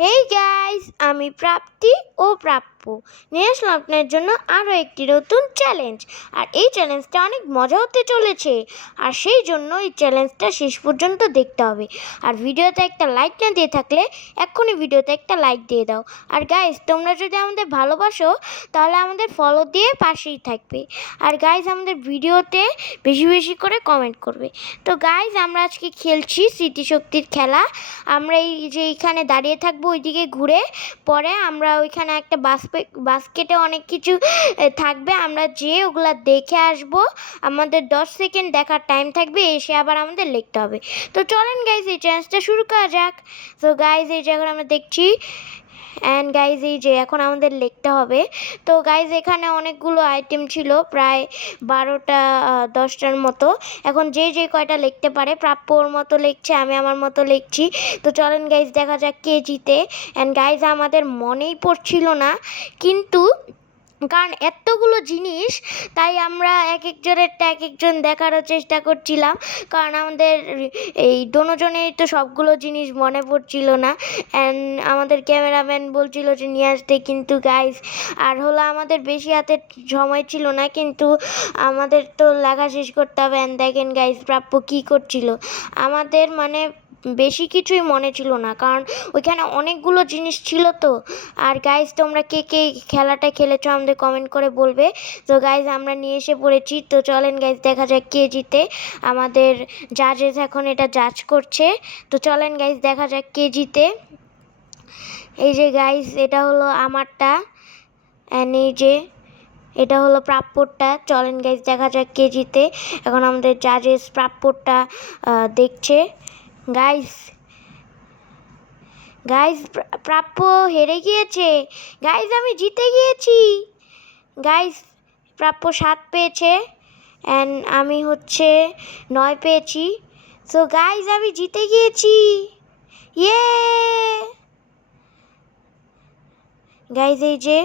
Hey guys, আমি প্রাপ্তি ও প্রাপ্য নিয়ে আসলাম আপনার জন্য আরও একটি নতুন চ্যালেঞ্জ। আর এই চ্যালেঞ্জটা অনেক মজা হতে চলেছে, আর সেই জন্য এই চ্যালেঞ্জটা শেষ পর্যন্ত দেখতে হবে। আর ভিডিওতে একটা লাইক না দিয়ে থাকলে এক্ষুনি ভিডিওতে একটা লাইক দিয়ে দাও। আর গাইস, তোমরা যদি আমাদের ভালোবাসো তাহলে আমাদের ফলো দিয়ে পাশেই থাকবে। আর গাইস, আমাদের ভিডিওতে বেশি বেশি করে কমেন্ট করবে। তো গাইস, আমরা আজকে খেলছি স্মৃতিশক্তির খেলা। আমরা এই যে এইখানে দাঁড়িয়ে থাকবো, ওইদিকে ঘুরে পরে আমরা ওইখানে একটা বাস্কেটে অনেক কিছু থাকবে, আমরা যেয়ে ওগুলা দেখে আসবো। আমাদের 10 সেকেন্ড দেখার টাইম থাকবে, এসে আবার আমাদের লিখতে হবে। তো চলেন গাইজ, এই চ্যালেঞ্জটা শুরু করা যাক। তো গাইজ, এই যে এখন আমরা দেখছি অ্যান্ড গাইজ, এই যে এখন আমাদের লিখতে হবে। তো গাইজ, এখানে অনেকগুলো আইটেম ছিল, প্রায় 12টা 10টার মতো। এখন যে কয়টা লিখতে পারে, প্রাপ্যর মতো লিখছে, আমি আমার মতো লিখছি। তো চলেন গাইজ, দেখা যাক কে জিতে। অ্যান্ড গাইজ, আমাদের মনেই পড়ছিল না, কিন্তু কারণ এতগুলো জিনিস, তাই আমরা এক একজনেরটা এক একজন দেখারও চেষ্টা করছিলাম, কারণ আমাদের এই দুজনেই তো সবগুলো জিনিস মনে পড়ছিল না। অ্যান্ড আমাদের ক্যামেরাম্যান বলছিল যে নিয়ে আসতে, কিন্তু গাইজ আর হলো আমাদের বেশি হাতে সময় ছিল না, কিন্তু আমাদের তো লেখা শেষ করতে হবে। অ্যান্ড দেখেন গাইজ, প্রাপ্য কী করছিল, আমাদের মানে বেশি কিছুই মনে ছিল না, কারণ ওইখানে অনেকগুলো জিনিস ছিল। তো আর গাইজ, তোমরা কে কে খেলাটা খেলেছো আমাদের কমেন্ট করে বলবে। তো গাইজ, আমরা নিয়ে এসে পড়েছি। তো চলেন গাইজ, দেখা যাক কে জিতে। আমাদের জাজেস এখন এটা জাজ করছে। তো চলেন গাইজ, দেখা যাক কে জিতে। এই যে গাইজ, এটা হলো আমারটা, অ্যান্ড এই যে এটা হলো প্রাপ্যরটা। চলেন গাইজ, দেখা যাক কে জিতে। এখন আমাদের জাজেস প্রাপ্যরটা দেখছে। গাইজ গাইজ, প্রাপ্য হেরে গিয়েছে। গাইজ, আমি জিতে গিয়েছি। গাইজ, প্রাপ্য 7 পেয়েছে অ্যান্ড আমি হচ্ছে 9 পেয়েছি। সো গাইজ, আমি জিতে গিয়েছি। ইয়ে গাইজ, এই যে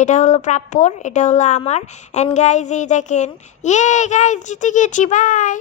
এটা হলো প্রাপ্যর, এটা হলো আমার। অ্যান্ড গাইজ, এই দেখেন, ইয়ে গাইজ, জিতে গিয়েছি। বাই।